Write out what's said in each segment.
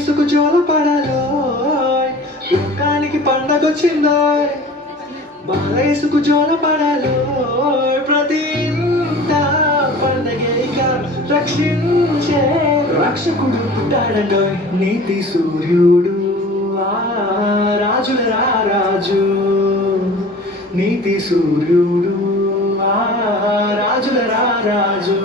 ఇసుకు జోల పడాలోయ్, లోకానికి పండగొచ్చిందోయ్. బాల ఇసుకు జోల పడాలోయ్, ప్రతి ఇంట పండగే ఇక రక్షించే రక్షకుడు పుట్టాడండోయ్. నీతి సూర్యుడు ఆ రాజుల రాజు, నీతి సూర్యుడు ఆ రాజుల రాజు.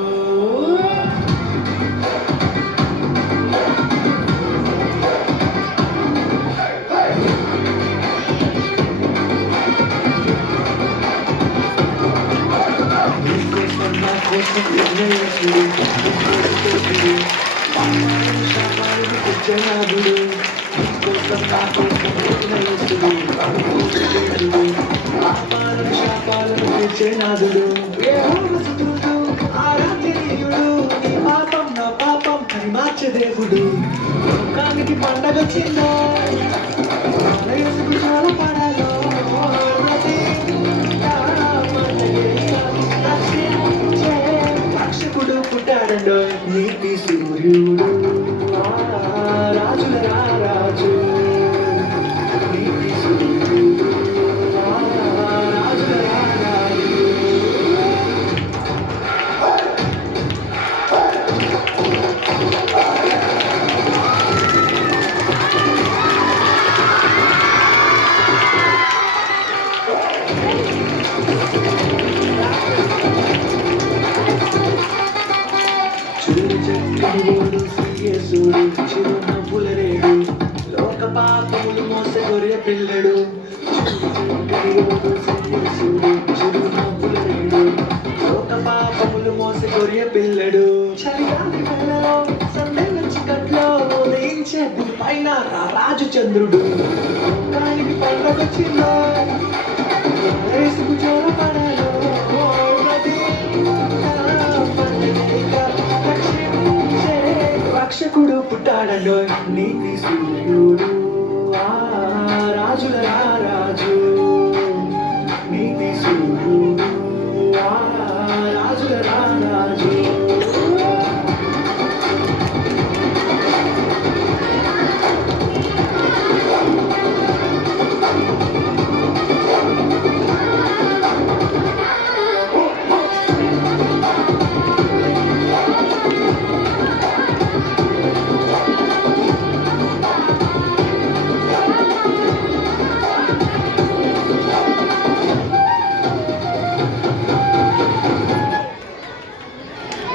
దేవుడు లోకానికి పండగొచ్చిందో, చాలా పడాలో రక్షకుడు పుట్టాడండో. నీతి సూర్యుడు రాజుల రాజు, నీతి సూర్యుడు రాజుల రాజు. చూడు శ్రీయేసుడు చిరునవ్వుల రేడు, లోక పాపములు మోసే గొర్రె పిల్లడు. శ్రీయేసుడు చిరునవ్వుల రేడు, లోక పాపములు మోసే గొర్రె పిల్లడు. చలిగాలి వేళలో సందెల చికట్లో ఉదయించే పైన రాజు చంద్రుడు. లోకానికి పండగొచ్చిందో, యేసుకు జోల పడాలో రక్షకుడు పుట్టాడండోయ్. నీతి సూర్యుడు